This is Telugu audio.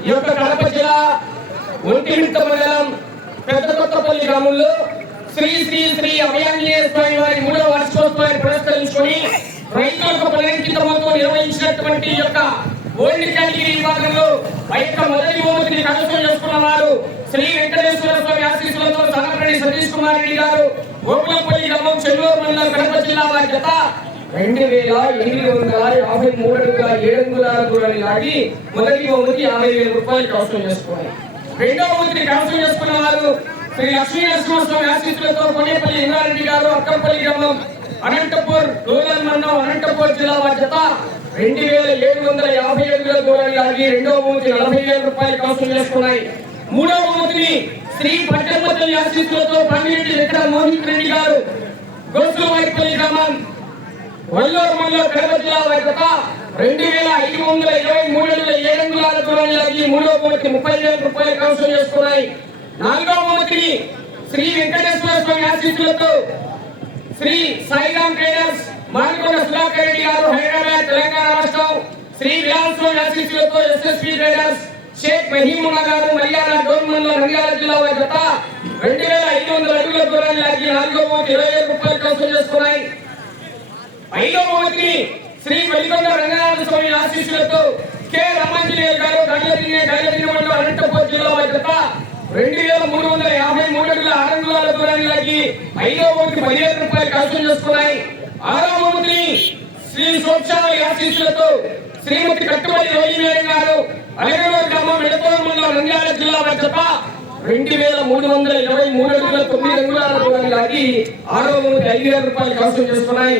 ఈ యొక్క కడప జిల్లా ఒంటిమిట్ట మండలం పెద్ద కొత్తపల్లి గ్రామంలో శ్రీ శ్రీ శ్రీ అభయాంజనేయ స్వామి వారి మూడవ వార్షికోత్సవాన్ని పురస్కరించుకొని రైతులకు ప్రణంకితమతో నిర్వహించినటువంటి యొక్క ఓల్డ్ కేటగిరీ విభాగంలో యొక్క మొదటి బహుమతిని కైవసం చేసుకున్న వారు శ్రీ వెంకటేశ్వర స్వామి ఆశీస్సులతో సనపరెడ్డి సతీష్ కుమార్ రెడ్డి గారు గోకులపల్లి గ్రామం చెల్లూరు మండలం కడప జిల్లా వారి గత రెండు వేల ఎనిమిది వందల యాభై మూడు అడుగుల ఏడు అంగుళాల దూరాన్ని లాగి మొదటి బహుమతి యాభై వేల రూపాయలు కవసం చేసుకోవాలి. రెండవ బహుమతిని కవసం చేసుకున్న వారు శ్రీ లక్ష్మీ నరసింహస్వామి ఆశీస్సులతో కొనేపల్లి ఇంద్రారెడ్డి గారు అక్కంపల్లి గ్రామం అనంతపూర్ రూరల్ మండలం అనంతపూర్ జిల్లా బాధ్యత. రెండు వేల ఏడు వందల యాభై ఏడు దూరాన్ని లాగి రెండవ బహుమతి నలభై వేల రూపాయలు కవసం చేసుకున్నాయి. మూడవ బహుమతిని శ్రీ పట్టంపల్లి ఆశీస్సులతో పన్నెండు ఎకరా మోహిత్ రెడ్డి గారు గోసులవారిపల్లి గ్రామం వల్లూరు మండలం కడప జిల్లా వైపు రెండు వేల ఐదు వందల ఇరవై మూడు వందల ఏడు వందల దూరాన్ని లాగి మూడో బహుమతి ముప్పై వేల రూపాయలు కౌన్సిల్ చేసుకున్నాయి. నాలుగవ బహుమతిని శ్రీ వెంకటేశ్వర స్వామి ఆశీస్సులతో శ్రీ సాయిరామ్ ట్రేడర్స్ మానకొండ సుధాకర్ రెడ్డి గారు హైదరాబాద్ తెలంగాణ రాష్ట్రం శ్రీ విలాల్ స్వామి ఆశీస్సులతో ఎస్ఎస్పి ట్రేడర్స్ షేక్ మహీముల్లా గారు మల్యాల గవర్నమెంట్ రంగారెడ్డి జిల్లా వారి జత రెండు వేల ఐదు వందల అడుగుల దూరాన్ని లాగి నాలుగో బహుమతి ఇరవై వేల రూపాయలు కౌన్సిల్ చేసుకున్నాయి. ఐదవమూర్తి శ్రీ వెలికొండ రంగనాథ స్వామి ఆశీస్సులతో కె. రామాంజనేయ గారు గంగదిన్నే గంగదిన్న మండలం అనంతపూర్ జిల్లా వద్ద రెండు వేల మూడు వందల యాభై మూడు అడుగుల ఆరంగుల దూరాన్ని లాగి ఐదో బహుమతి పదివేల రూపాయలు కవసం చేసుకున్నాయి. ఆరవ బహుమతిని శ్రీ సోక్షాలి ఆశీస్సులతో శ్రీమతి కట్టుబడి రోహిణి గారు అలగనూరు గ్రామం ఎడతూరు మండలం రంగారెడ్డి జిల్లా వద్ద రెండు వేల మూడు వందల ఇరవై మూడు అడుగుల తొమ్మిది అంగుళాల దూరానికి లాగి ఆరో ఐదు వేల రూపాయలు కవసం చేసుకున్నాయి.